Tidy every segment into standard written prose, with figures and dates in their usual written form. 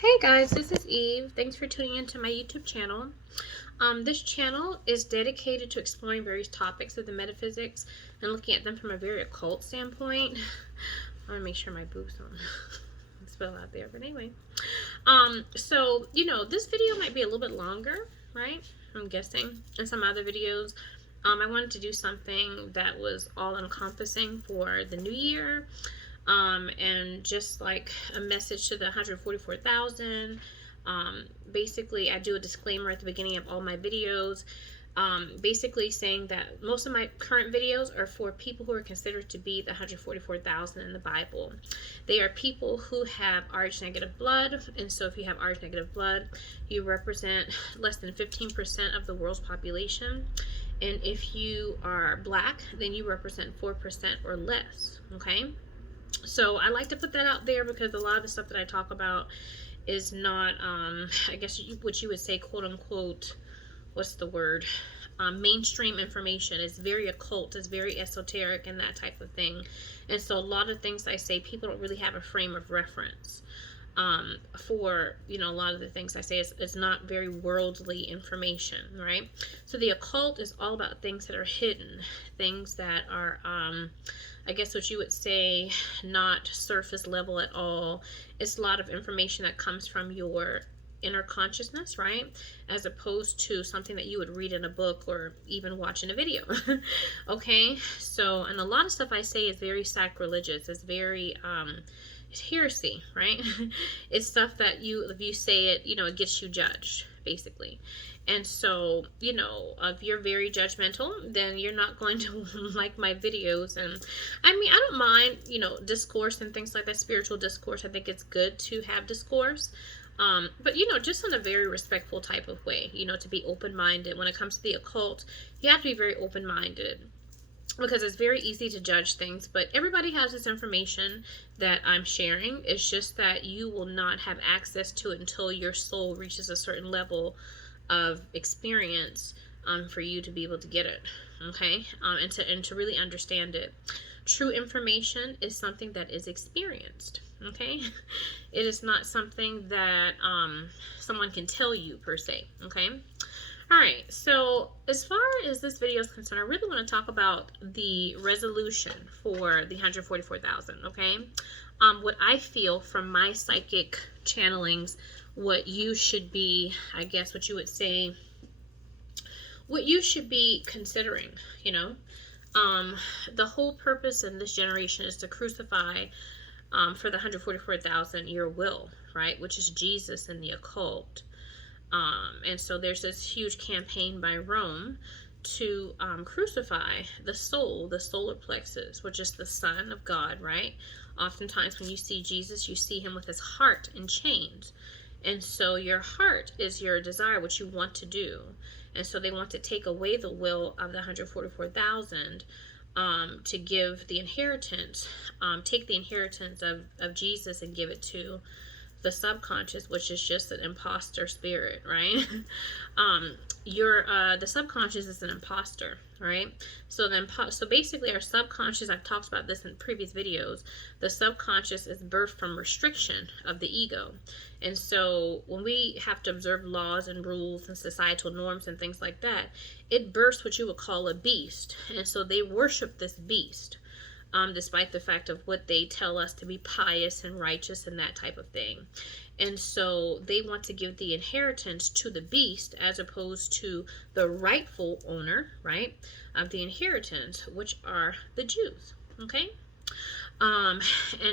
Hey guys, this is Eve. Thanks for tuning into my YouTube channel. This channel is dedicated to exploring various topics of the metaphysics and looking at them from a very occult standpoint. I want to make sure my boobs don't spill out there, but anyway. This video might be a little bit longer, right? I'm guessing. And some other videos. I wanted to do something that was all encompassing for the new year. And just like a message to the 144,000. Basically, I do a disclaimer at the beginning of all my videos, basically saying that most of my current videos are for people who are considered to be the 144,000 in the Bible. They are people who have Rh negative blood, and so if you have Rh negative blood, you represent less than 15% of the world's population. And if you are black, then you represent 4% or less, okay? So I like to put that out there because a lot of the stuff that I talk about is not, I guess what you would say, quote unquote, what's the word? Mainstream information. It's very occult, it's very esoteric and that type of thing. And so a lot of things I say, people don't really have a frame of reference. For a lot of the things I say is not very worldly information, right? So the occult is all about things that are hidden, things that are I guess what you would say not surface level at all. It's a lot of information that comes from your inner consciousness, right? As opposed to something that you would read in a book or even watch in a video. Okay, so and a lot of stuff I say is very sacrilegious. It's very it's heresy, right? It's stuff that if you say it, it gets you judged, basically. And so, if you're very judgmental, then you're not going to like my videos. And I mean, I don't mind, discourse and things like that, spiritual discourse. I think it's good to have discourse. But just in a very respectful type of way, to be open-minded. When it comes to the occult, you have to be very open-minded, because it's very easy to judge things, but everybody has this information that I'm sharing. It's just that you will not have access to it until your soul reaches a certain level of experience for you to be able to get it, okay? And to really understand it. True information is something that is experienced, okay? It is not something that someone can tell you per se, okay? Alright, so as far as this video is concerned, I really want to talk about the resolution for the 144,000, okay? What I feel from my psychic channelings, what you should be, I guess what you would say, what you should be considering, the whole purpose in this generation is to crucify for the 144,000 your will, right? Which is Jesus and the occult. And so there's this huge campaign by Rome to crucify the soul, the solar plexus, which is the Son of God, right? Oftentimes when you see Jesus, you see him with his heart in chains. And so your heart is your desire, what you want to do. And so they want to take away the will of the 144,000 to give the inheritance, take the inheritance of Jesus and give it to the subconscious, which is just an imposter spirit, right? The subconscious is an imposter, right? So basically our subconscious, I've talked about this in previous videos, the subconscious is birthed from restriction of the ego. And so when we have to observe laws and rules and societal norms and things like that, it births what you would call a beast. And so they worship this beast. Despite the fact of what they tell us to be pious and righteous and that type of thing. And so they want to give the inheritance to the beast as opposed to the rightful owner, right, of the inheritance, which are the Jews, okay? And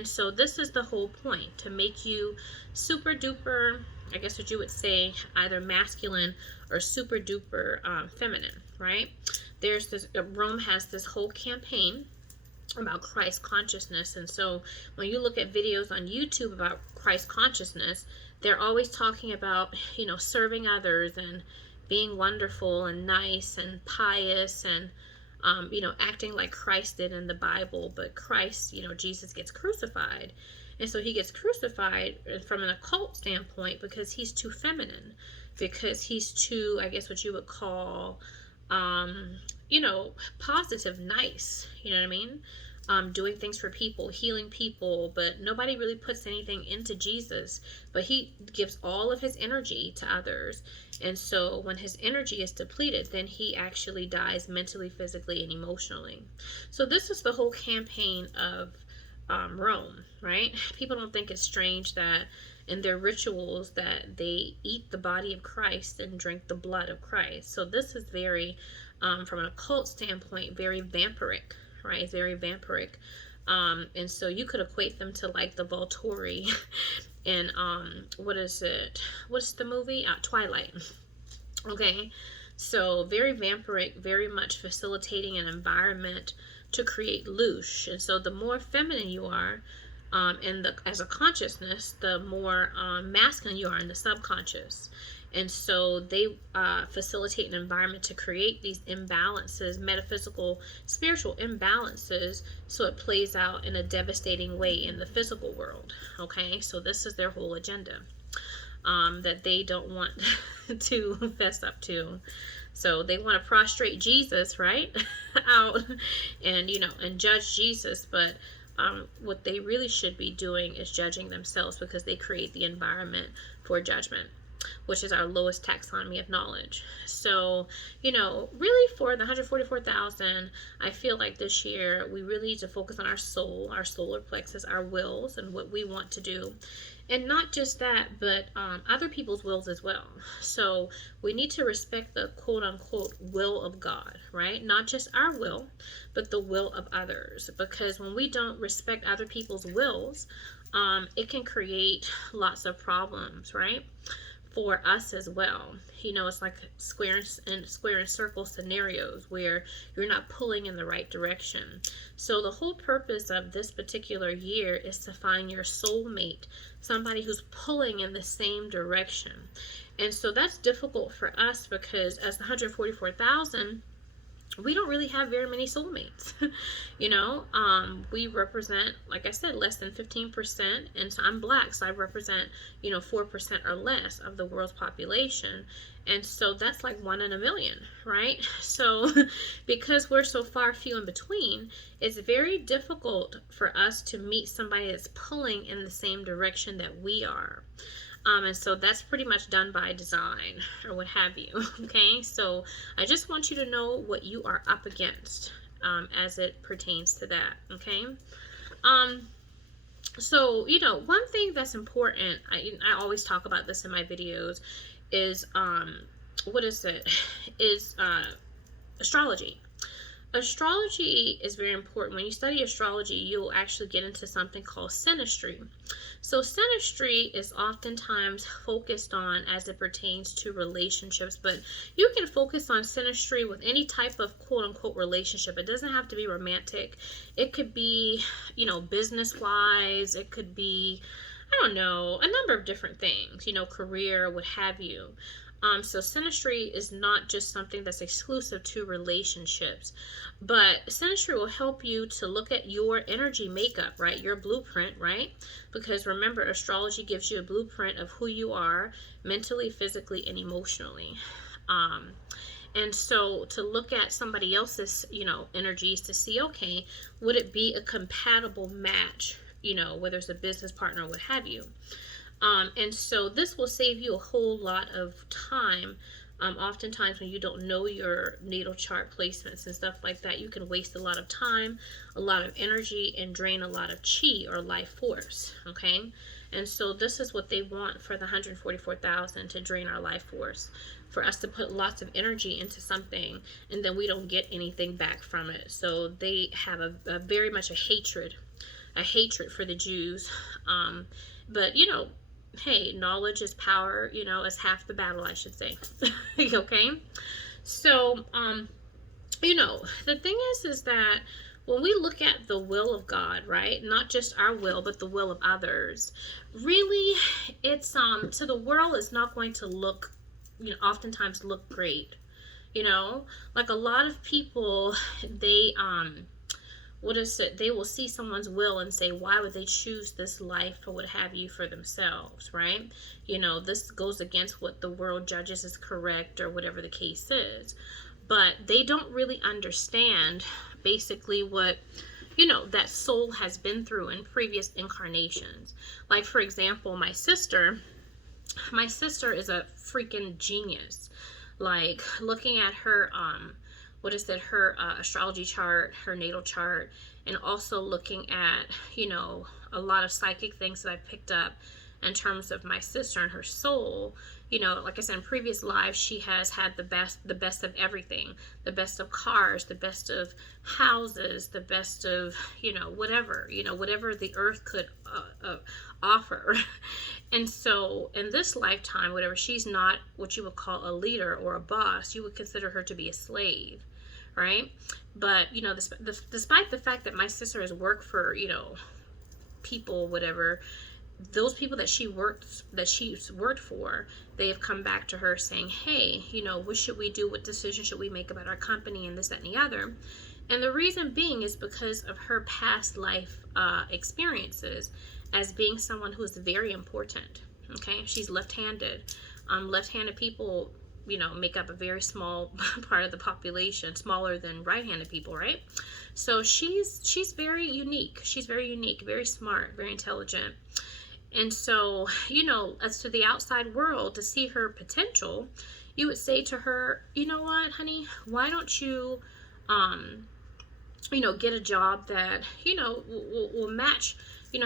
so this is the whole point, to make you super duper, I guess what you would say, either masculine or super duper feminine, right? Rome has this whole campaign about Christ consciousness. And so when you look at videos on YouTube about Christ consciousness, they're always talking about, serving others and being wonderful and nice and pious and, acting like Christ did in the Bible. But Christ, Jesus gets crucified. And so he gets crucified from an occult standpoint because he's too feminine, because he's too, I guess what you would call, positive, nice, you know what I mean? doing things for people, healing people, but nobody really puts anything into Jesus. But he gives all of his energy to others. And so when his energy is depleted, then he actually dies mentally, physically, and emotionally. So this is the whole campaign of Rome, right? People don't think it's strange that in their rituals that they eat the body of Christ and drink the blood of Christ. So this is very, from an occult standpoint, very vampiric, right? It's very vampiric. And so you could equate them to like the Volturi in, what is it? What's the movie? Twilight. Okay. So very vampiric, very much facilitating an environment to create loosh. And so the more feminine you are, as a consciousness, the more masculine you are in the subconscious. And so they facilitate an environment to create these imbalances, metaphysical, spiritual imbalances, so it plays out in a devastating way in the physical world. Okay, so this is their whole agenda that they don't want to fess up to. So they want to prostrate Jesus, right, out and, and judge Jesus. But what they really should be doing is judging themselves, because they create the environment for judgment, which is our lowest taxonomy of knowledge. So, really for the 144,000, I feel like this year we really need to focus on our soul, our solar plexus, our wills, and what we want to do. And not just that, but other people's wills as well. So we need to respect the quote-unquote will of God, right? Not just our will, but the will of others. Because when we don't respect other people's wills, it can create lots of problems, right? For us as well. It's like square and circle scenarios where you're not pulling in the right direction. So the whole purpose of this particular year is to find your soulmate, somebody who's pulling in the same direction. And so that's difficult for us, because as the 144,000, we don't really have very many soulmates. We represent, like I said, less than 15%. And so I'm black, so I represent, 4% or less of the world's population. And so that's like 1 in a million, right? So because we're so far few in between, it's very difficult for us to meet somebody that's pulling in the same direction that we are. And so that's pretty much done by design, or what have you. Okay, so I just want you to know what you are up against as it pertains to that. Okay. So one thing that's important, I always talk about this in my videos, is astrology. Astrology is very important. When you study astrology, you'll actually get into something called synastry. So synastry is oftentimes focused on as it pertains to relationships, but you can focus on synastry with any type of quote-unquote relationship. It doesn't have to be romantic. It could be, business-wise. It could be, I don't know, a number of different things, career, what have you. So synastry is not just something that's exclusive to relationships, but synastry will help you to look at your energy makeup, right? Your blueprint, right? Because remember, astrology gives you a blueprint of who you are mentally, physically, and emotionally. And so to look at somebody else's, energies to see, okay, would it be a compatible match, whether it's a business partner or what have you. And so this will save you a whole lot of time. Oftentimes when you don't know your natal chart placements and stuff like that, you can waste a lot of time, a lot of energy, and drain a lot of chi, or life force. Okay. And so this is what they want for the 144,000, to drain our life force, for us to put lots of energy into something and then we don't get anything back from it. So they have a very much a hatred for the Jews. But hey, knowledge is power, is half the battle, I should say. Okay. So, the thing is that when we look at the will of God, right, not just our will, but the will of others, really, it's, to the world, it's not going to look, oftentimes look great. Like a lot of people, they, they will see someone's will and say, why would they choose this life or what have you for themselves, right? This goes against what the world judges as correct, or whatever the case is. But they don't really understand basically what, that soul has been through in previous incarnations. Like, for example, my sister is a freaking genius. Like, looking at her her astrology chart, her natal chart, and also looking at a lot of psychic things that I picked up in terms of my sister and her soul. Like I said, in previous lives, she has had the best of everything, the best of cars, the best of houses, the best of whatever the earth could offer. And so in this lifetime, whatever, she's not what you would call a leader or a boss. You would consider her to be a slave, right? But despite the fact that my sister has worked for people, whatever, those people that she's worked for, they have come back to her saying, hey, what should we do? What decision should we make about our company and this, that, and the other? And the reason being is because of her past life experiences as being someone who is very important. Okay, she's left-handed. Left-handed people, make up a very small part of the population, smaller than right-handed people, right? So she's very unique. She's very unique, very smart, very intelligent. And so, as to the outside world, to see her potential, you would say to her, you know what, honey, why don't you, get a job that, will match,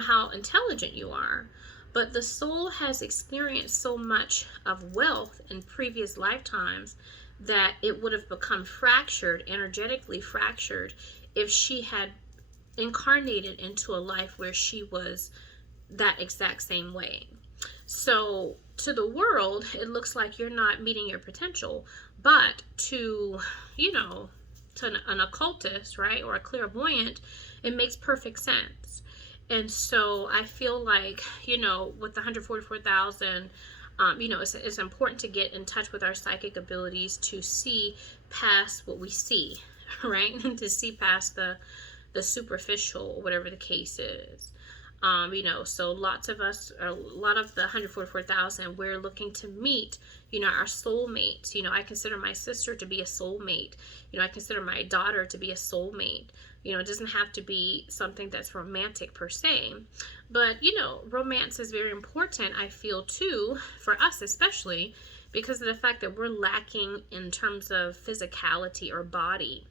how intelligent you are. But the soul has experienced so much of wealth in previous lifetimes that it would have become fractured, energetically fractured, if she had incarnated into a life where she was that exact same way. So to the world, it looks like you're not meeting your potential, but to an occultist, right, or a clairvoyant, it makes perfect sense. And so I feel like with the 144,000, it's important to get in touch with our psychic abilities to see past what we see, right, and to see past the superficial, whatever the case is. So lots of us, a lot of the 144,000, we're looking to meet, our soulmates. I consider my sister to be a soulmate. I consider my daughter to be a soulmate. It doesn't have to be something that's romantic per se, but, romance is very important, I feel, too, for us especially, because of the fact that we're lacking in terms of physicality or body.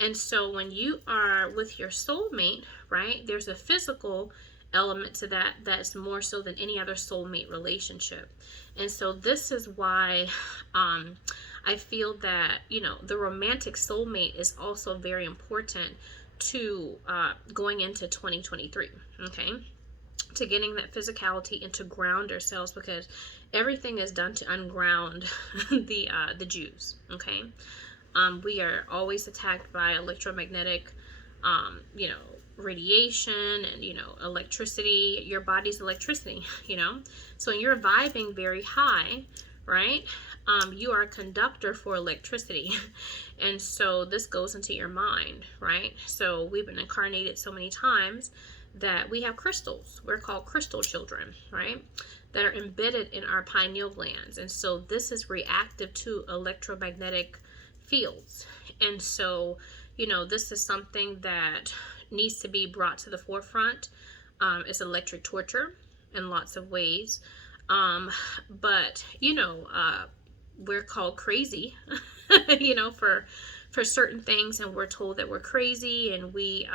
And so when you are with your soulmate, right, there's a physical element to that that's more so than any other soulmate relationship. And so this is why I feel that the romantic soulmate is also very important to going into 2023, okay, to getting that physicality and to ground ourselves, because everything is done to unground the Jews, okay. We are always attacked by electromagnetic radiation and electricity. Your body's electricity. So when you're vibing very high, right, you are a conductor for electricity. And so this goes into your mind, right? So we've been incarnated so many times that we have crystals. We're called crystal children, right, that are embedded in our pineal glands. And so this is reactive to electromagnetic fields. And so this is something that needs to be brought to the forefront. It's electric torture in lots of ways, but we're called crazy for certain things, and we're told that we're crazy, and we're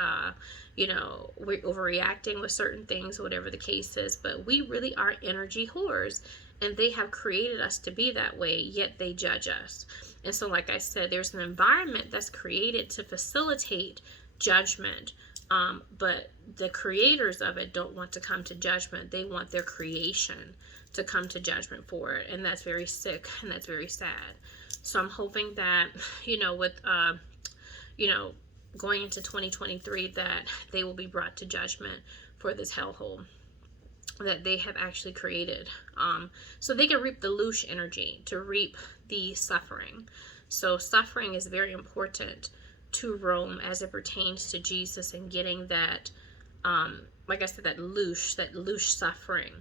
overreacting with certain things, whatever the case is. But we really are energy whores, and they have created us to be that way, yet they judge us. And so, like I said, there's an environment that's created to facilitate judgment, but the creators of it don't want to come to judgment. They want their creation to come to judgment for it, and that's very sick, and that's very sad. So I'm hoping that with going into 2023, that they will be brought to judgment for this hellhole that they have actually created, so they can reap the loosh energy, to reap the suffering. So suffering is very important to Rome as it pertains to Jesus, and getting that, like I said, that loosh suffering,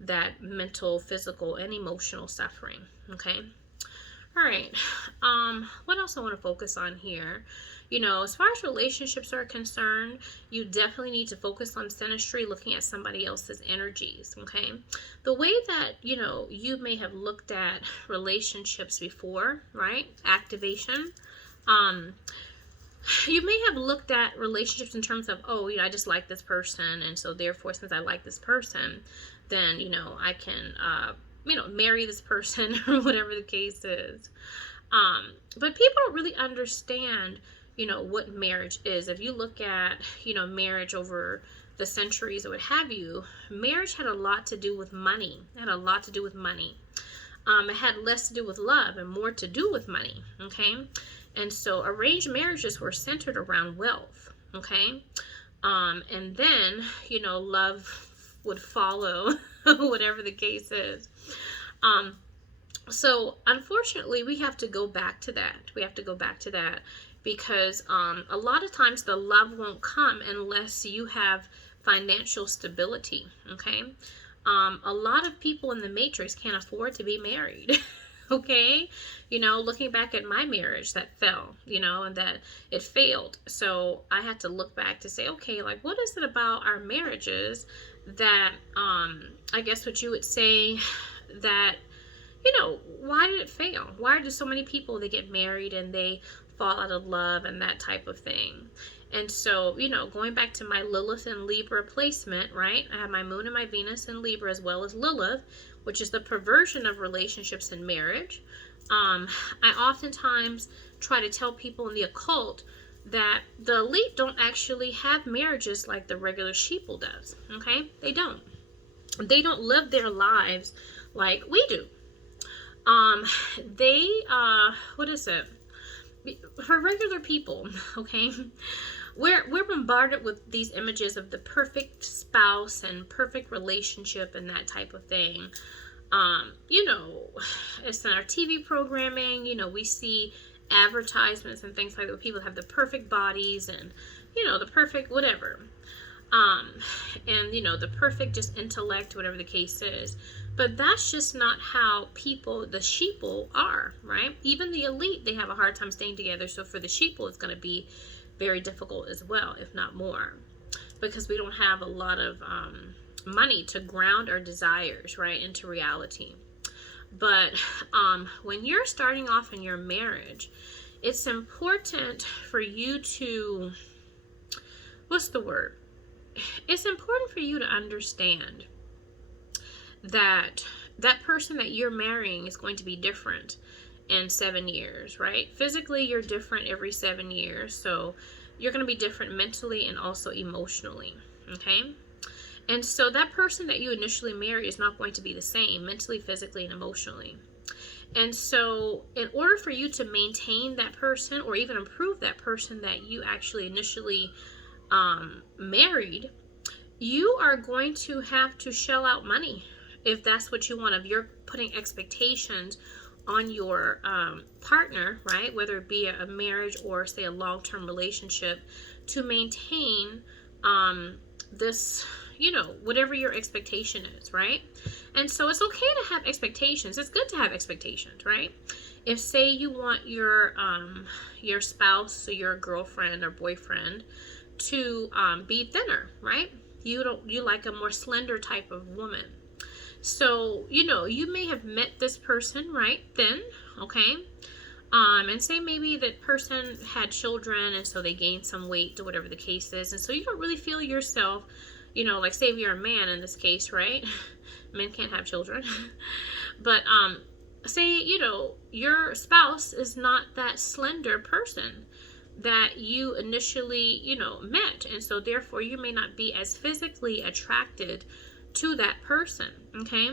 that mental, physical, and emotional suffering. Okay. All right. What else I want to focus on here? As far as relationships are concerned, you definitely need to focus on synastry, looking at somebody else's energies, okay? The way that, you may have looked at relationships before, right? Activation. Um, you may have looked at relationships in terms of, oh, I just like this person, and so therefore, since I like this person, then, I can, marry this person or whatever the case is. But people don't really understand, what marriage is. If you look at, marriage over the centuries or what have you, marriage had a lot to do with money. It had a lot to do with money. It had less to do with love and more to do with money, okay? And so arranged marriages were centered around wealth, okay? And then, love would follow, whatever the case is. So unfortunately, we have to go back to that. We have to go back to that because a lot of times the love won't come unless you have financial stability, okay? A lot of people in the matrix can't afford to be married. Okay, looking back at my marriage that fell, and that it failed. So I had to look back to say, okay, like, what is it about our marriages that, I guess what you would say that, why did it fail? Why do so many people, they get married and they fall out of love and that type of thing? And so, going back to my Lilith and Libra placement, right? I have my moon and my Venus in Libra as well as Lilith, which is the perversion of relationships and marriage. I oftentimes try to tell people in the occult that the elite don't actually have marriages like the regular sheeple does, okay? They don't. They don't live their lives like we do. What is it? For regular people, okay? We're bombarded with these images of the perfect spouse and perfect relationship and that type of thing. It's in our TV programming, we see advertisements and things like that where people have the perfect bodies and, the perfect whatever. And, the perfect just intellect, whatever the case is. But that's just not how people, the sheeple, are, right? Even the elite, they have a hard time staying together. So for the sheeple, it's going to be very difficult as well, if not more, because we don't have a lot of money to ground our desires, right, into reality. But when you're starting off in your marriage, it's important for you to, it's important for you to understand that that person that you're marrying is going to be different in 7 years, right? Physically, you're different every 7 years. So you're going to be different mentally and also emotionally, okay? And so that person that you initially married is not going to be the same mentally, physically, and emotionally. And so in order for you to maintain that person or even improve that person that you actually initially married, you are going to have to shell out money if that's what you want. If you're putting expectations on your partner, right, whether it be a marriage or say a long-term relationship, to maintain this, whatever your expectation is, right? And so it's okay to have expectations. It's good to have expectations, right? If say you want your spouse or your girlfriend or boyfriend to be thinner, right? You like a more slender type of woman. So, you may have met this person, right, thin, okay? And say maybe that person had children and so they gained some weight or whatever the case is. And so you don't really feel yourself, like say if you're a man in this case, right? Men can't have children. But say, your spouse is not that slender person that you initially, met. And so therefore you may not be as physically attracted to that person, okay?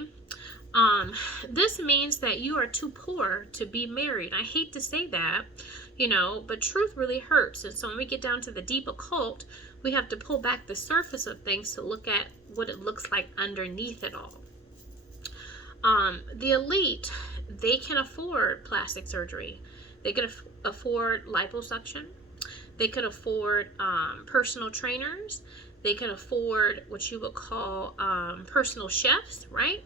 This means that you are too poor to be married. I hate to say that, but truth really hurts. And so when we get down to the deep occult, we have to pull back the surface of things to look at what it looks like underneath it all. The elite, they can afford plastic surgery. They can afford liposuction. They could afford personal trainers. They can afford what you would call personal chefs, right?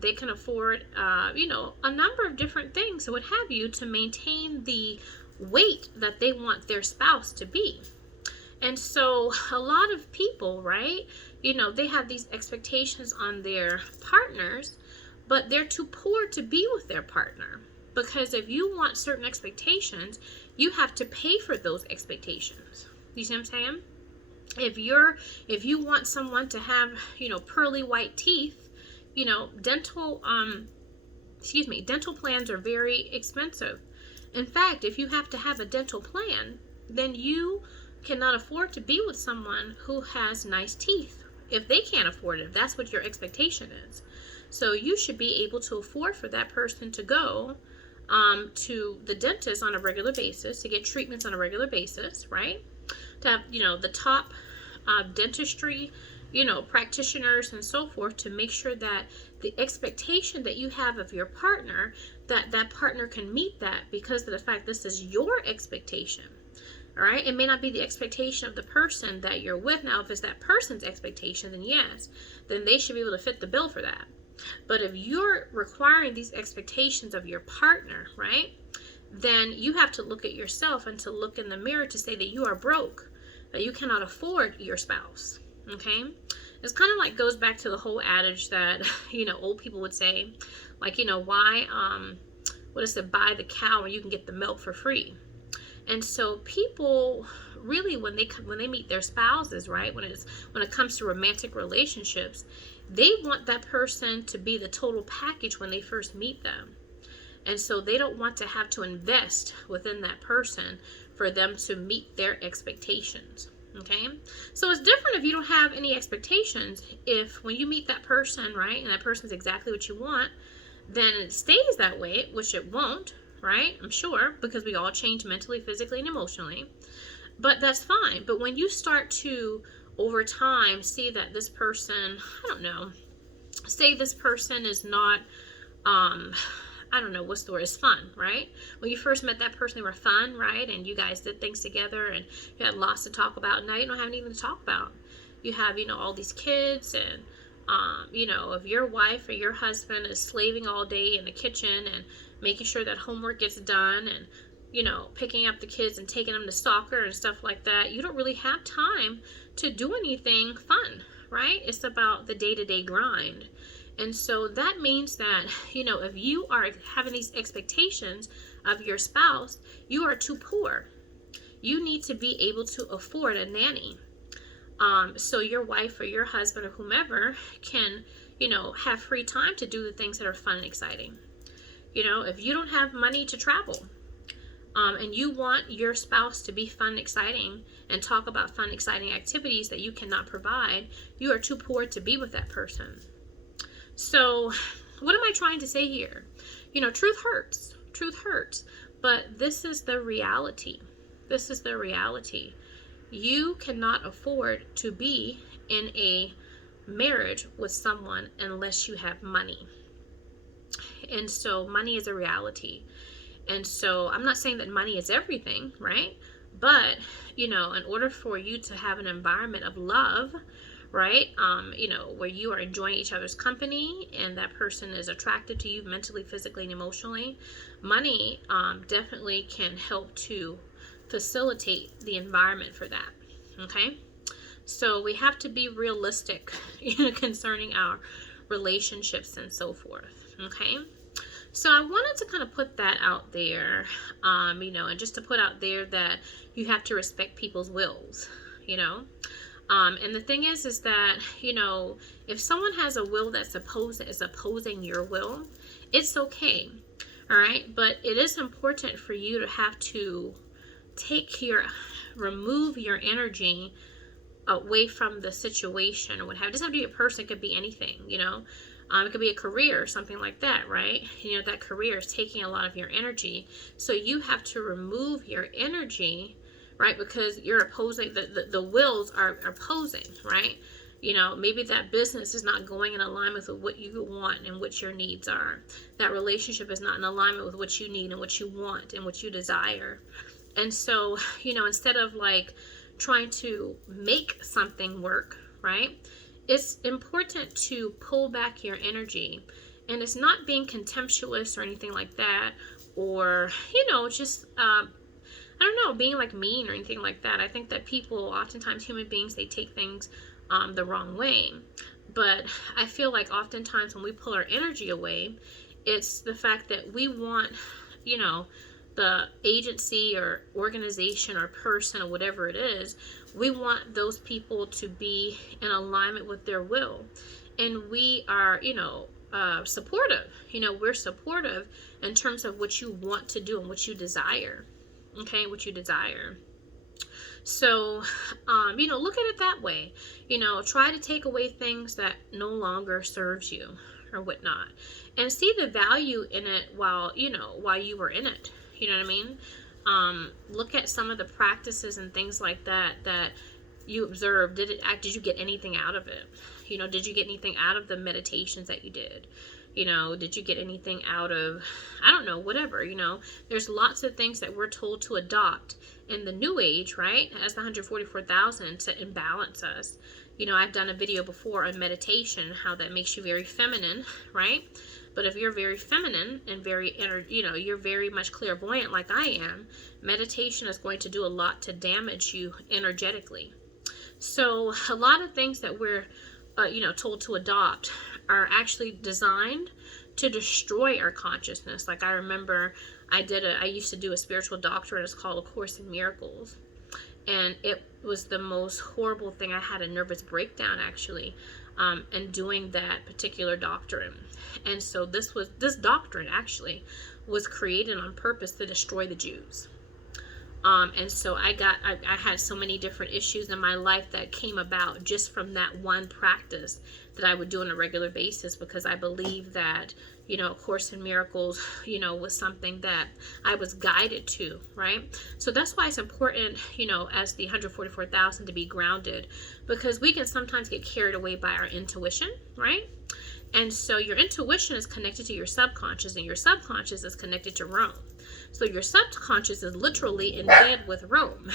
They can afford, a number of different things, what have you, to maintain the weight that they want their spouse to be. And so a lot of people, right, they have these expectations on their partners, but they're too poor to be with their partner. Because if you want certain expectations, you have to pay for those expectations. You see what I'm saying? If you want someone to have, pearly white teeth, dental dental plans are very expensive. In fact, if you have to have a dental plan, then you cannot afford to be with someone who has nice teeth if they can't afford it, if that's what your expectation is. So you should be able to afford for that person to go to the dentist on a regular basis, to get treatments on a regular basis, right? To have, the top dentistry, practitioners and so forth, to make sure that the expectation that you have of your partner, that partner can meet that, because of the fact this is your expectation. All right, it may not be the expectation of the person that you're with. Now, if it's that person's expectation, then yes, then they should be able to fit the bill for that. But if you're requiring these expectations of your partner, right, then you have to look at yourself and to look in the mirror to say that you are broke, that you cannot afford your spouse. Okay, it's kind of like goes back to the whole adage that old people would say, like, why what is it, buy the cow when you can get the milk for free. And so people really, when they meet their spouses, right, when it comes to romantic relationships, they want that person to be the total package when they first meet them. And so they don't want to have to invest within that person for them to meet their expectations. Okay, so it's different if you don't have any expectations. If when you meet that person, right, and that person's exactly what you want, then it stays that way, which it won't, right? I'm sure, because we all change mentally, physically, and emotionally. But that's fine. But when you start to, over time, see that this person, I don't know, say this person is not, I don't know, what's the word, is fun, right? When you first met that person, they were fun, right? And you guys did things together and you had lots to talk about. Now you don't have anything to talk about. You have, all these kids, and if your wife or your husband is slaving all day in the kitchen and making sure that homework gets done, and picking up the kids and taking them to soccer and stuff like that, you don't really have time to do anything fun, right? It's about the day-to-day grind. And so that means that, if you are having these expectations of your spouse, you are too poor. You need to be able to afford a nanny. So your wife or your husband or whomever can, have free time to do the things that are fun and exciting. If you don't have money to travel, and you want your spouse to be fun and exciting and talk about fun, exciting activities that you cannot provide, you are too poor to be with that person. So what am I trying to say here? Truth hurts. Truth hurts. But this is the reality. This is the reality. You cannot afford to be in a marriage with someone unless you have money. And so money is a reality. And so I'm not saying that money is everything, right? But, in order for you to have an environment of love, right, where you are enjoying each other's company and that person is attracted to you mentally, physically, and emotionally, money definitely can help to facilitate the environment for that. Okay? So we have to be realistic concerning our relationships and so forth. Okay? So I wanted to kind of put that out there, and just to put out there that you have to respect people's wills, and the thing is that, if someone has a will that's opposing your will, it's okay. All right. But it is important for you to have to remove your energy away from the situation or what have you. It doesn't have to be a person. It could be anything, it could be a career or something like that, right? That career is taking a lot of your energy. So you have to remove your energy, right? Because you're opposing, the wills are opposing, right? Maybe that business is not going in alignment with what you want and what your needs are. That relationship is not in alignment with what you need and what you want and what you desire. And so, instead of like trying to make something work, right? It's important to pull back your energy And it's not being contemptuous or anything like that, or, just, I don't know, being like mean or anything like that. I think that people, oftentimes human beings, they take things the wrong way. But I feel like oftentimes when we pull our energy away, it's the fact that we want, the agency or organization or person or whatever it is, we want those people to be in alignment with their will. And we are, supportive. We're supportive in terms of what you want to do and what you desire. Okay, what you desire. So, look at it that way. Try to take away things that no longer serves you or whatnot, and see the value in it while you were in it. You know what I mean? Look at some of the practices and things like that you observed. Did you get anything out of it? Did you get anything out of the meditations that you did? Did you get anything out of, I don't know, whatever, there's lots of things that we're told to adopt in the new age, right? As the 144,000 to imbalance us. I've done a video before on meditation, how that makes you very feminine, right? But if you're very feminine and very, you're very much clairvoyant like I am, meditation is going to do a lot to damage you energetically. So a lot of things that we're, told to adopt are actually designed to destroy our consciousness. Like I remember I used to do a spiritual doctorate. It's called A Course in Miracles. And it was the most horrible thing. I had a nervous breakdown actually, in doing that particular doctrine. And so this doctrine actually was created on purpose to destroy the Jews. And so I had so many different issues in my life that came about just from that one practice that I would do on a regular basis, because I believe that, A Course in Miracles, was something that I was guided to, right? So that's why it's important, as the 144,000 to be grounded, because we can sometimes get carried away by our intuition, right? And so your intuition is connected to your subconscious, and your subconscious is connected to Rome. So your subconscious is literally in bed with Rome.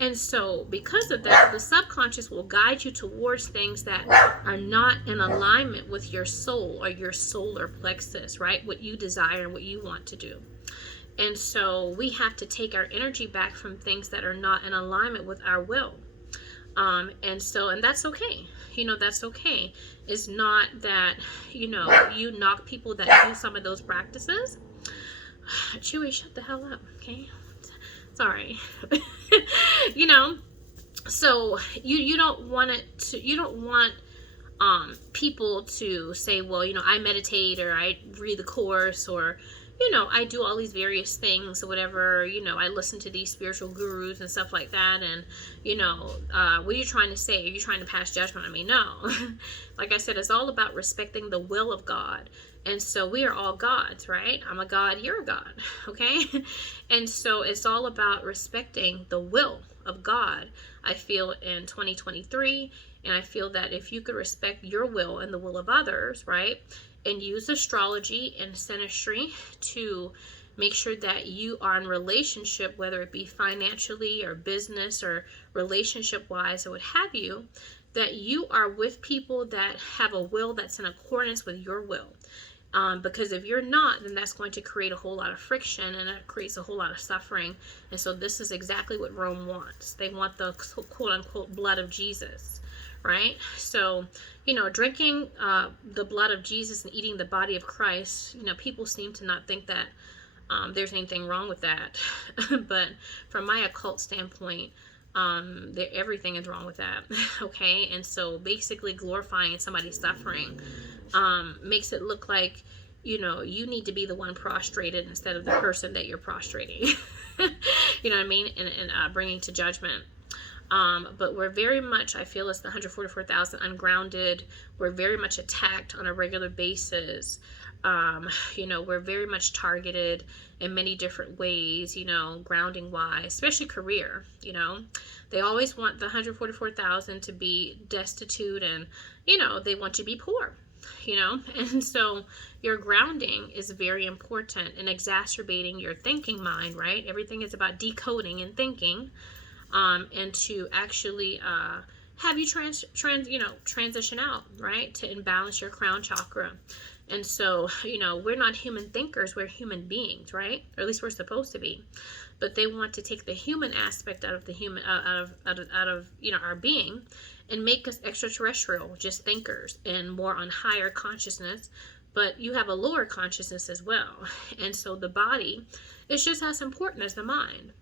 And so because of that, the subconscious will guide you towards things that are not in alignment with your soul or your solar plexus, right? What you desire and what you want to do. And so we have to take our energy back from things that are not in alignment with our will. And that's okay. That's okay. It's not that, you knock people that do some of those practices. Chewy, shut the hell up, okay? Sorry. So you don't want people to say, well, I meditate, or I read the course, or I do all these various things or whatever, I listen to these spiritual gurus and stuff like that, and what are you trying to say? Are you trying to pass judgment on me? No. Like I said, it's all about respecting the will of God. And so we are all gods, right? I'm a god, you're a god, okay? And so it's all about respecting the will of God, I feel, in 2023. And I feel that if you could respect your will and the will of others, right, and use astrology and synastry to make sure that you are in relationship, whether it be financially or business or relationship-wise or what have you, that you are with people that have a will that's in accordance with your will. Because if you're not, then that's going to create a whole lot of friction, and it creates a whole lot of suffering. And so this is exactly what Rome wants. They want the quote-unquote blood of Jesus, right? So, drinking the blood of Jesus and eating the body of Christ, people seem to not think that there's anything wrong with that. But from my occult standpoint, everything is wrong with that. Okay? And so basically glorifying somebody's suffering makes it look like, you need to be the one prostrated instead of the person that you're prostrating. You know what I mean? And bringing to judgment. But we're very much, I feel, as the 144,000 ungrounded. We're very much attacked on a regular basis. We're very much targeted in many different ways, grounding wise, especially career. They always want the 144,000 to be destitute, and, they want you to be poor, and so your grounding is very important in exacerbating your thinking mind, right? Everything is about decoding and thinking, and to actually have you transition out, right, to imbalance your crown chakra. And so, we're not human thinkers, we're human beings, right? Or at least we're supposed to be. But they want to take the human aspect out of the human, out of our being, and make us extraterrestrial, just thinkers, and more on higher consciousness. But you have a lower consciousness as well. And so the body is just as important as the mind.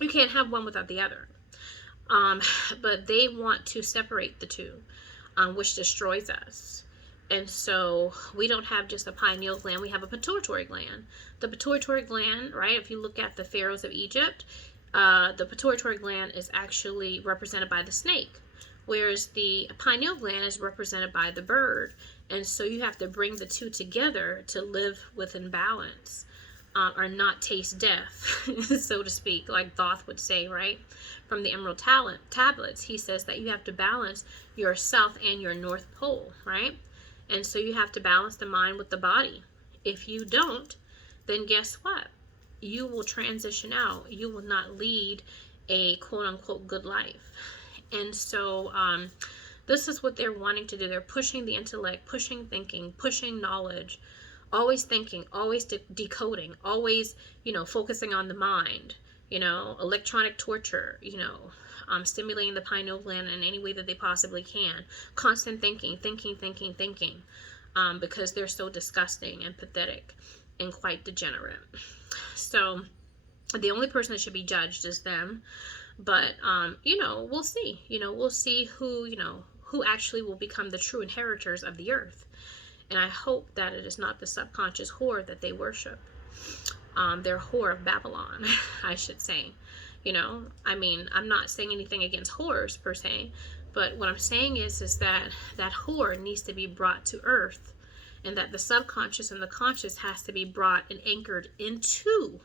You can't have one without the other. But they want to separate the two, which destroys us. And so we don't have just a pineal gland, we have a pituitary gland. The pituitary gland, right, if you look at the pharaohs of Egypt, the pituitary gland is actually represented by the snake, whereas the pineal gland is represented by the bird. And so you have to bring the two together to live within balance, or not taste death, so to speak, like Thoth would say, right? From the Emerald Tablets, he says that you have to balance your south and your north pole, right? And so you have to balance the mind with the body. If you don't, then guess what? You will transition out. You will not lead a quote-unquote good life. And so this is what they're wanting to do. They're pushing the intellect, pushing thinking, pushing knowledge, always thinking, always decoding, always, focusing on the mind, electronic torture, stimulating the pineal gland in any way that they possibly can. Constant thinking, because they're so disgusting and pathetic and quite degenerate. So the only person that should be judged is them. But, we'll see. We'll see who actually will become the true inheritors of the earth. And I hope that it is not the subconscious whore that they worship. Their whore of Babylon, I should say. I'm not saying anything against whores per se, but what I'm saying is that whore needs to be brought to earth, and that the subconscious and the conscious has to be brought and anchored into,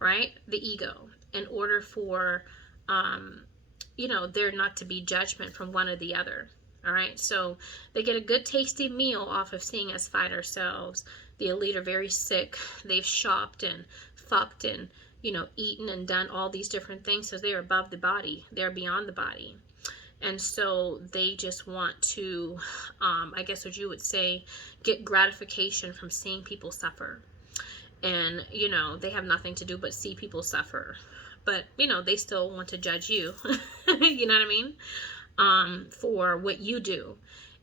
right, the ego, in order for, there not to be judgment from one or the other. All right, so they get a good tasty meal off of seeing us fight ourselves. The elite are very sick. They've shopped and fucked and, eaten and done all these different things, so they're above the body. They're beyond the body. And so they just want to, I guess what you would say, get gratification from seeing people suffer. And, they have nothing to do but see people suffer. But, they still want to judge you. You know what I mean? For what you do.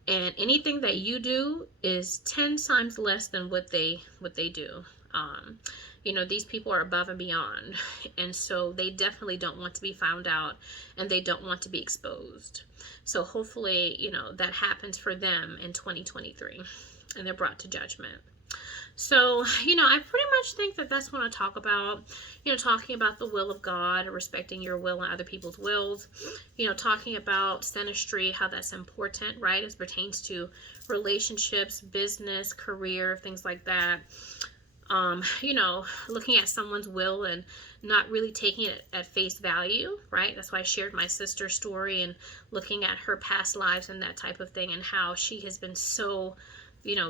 And anything that you do is 10 times less than what they do. These people are above and beyond. And so they definitely don't want to be found out, and they don't want to be exposed. So hopefully, that happens for them in 2023, and they're brought to judgment. So, I pretty much think that that's what I talk about, talking about the will of God, respecting your will and other people's wills, talking about synastry, how that's important, right, as pertains to relationships, business, career, things like that. Looking at someone's will and not really taking it at face value, right? That's why I shared my sister's story and looking at her past lives and that type of thing, and how she has been so,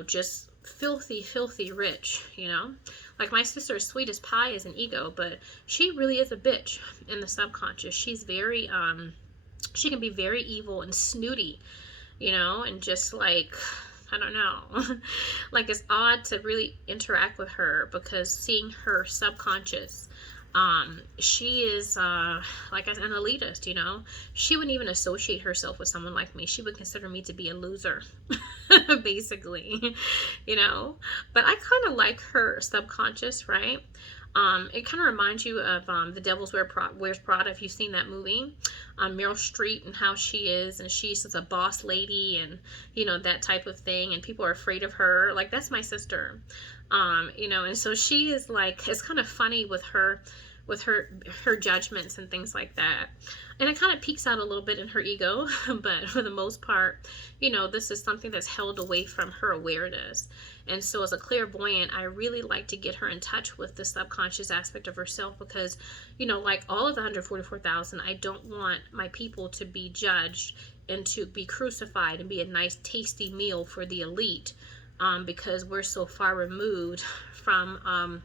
just filthy rich, like my sister is sweet as pie as an ego, but she really is a bitch in the subconscious. She's very she can be very evil and snooty, and just like, I don't know, like it's odd to really interact with her, because seeing her subconscious, she is like an elitist, she wouldn't even associate herself with someone like me. She would consider me to be a loser, basically, but I kind of like her subconscious, right? It kind of reminds you of The Devil's Wears Prada, if you've seen that movie. Meryl Streep, and how she is, and she's just a boss lady, and that type of thing, and people are afraid of her. Like, that's my sister. And so she is like, it's kind of funny with her judgments and things like that. And it kind of peeks out a little bit in her ego, but for the most part, this is something that's held away from her awareness. And so as a clairvoyant, I really like to get her in touch with the subconscious aspect of herself, because, like all of the 144,000, I don't want my people to be judged and to be crucified and be a nice tasty meal for the elite, because we're so far removed from,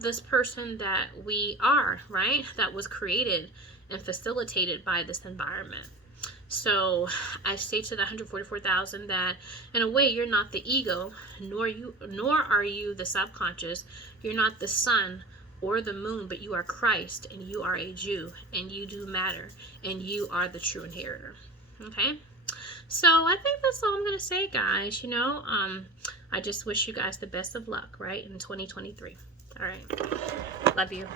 this person that we are, right? That was created and facilitated by this environment. So I say to the 144,000 that in a way you're not the ego, nor are you the subconscious. You're not the sun or the moon, but you are Christ, and you are a Jew, and you do matter, and you are the true inheritor. Okay? So I think that's all I'm gonna say, guys. I just wish you guys the best of luck, right, in 2023. All right. Love you.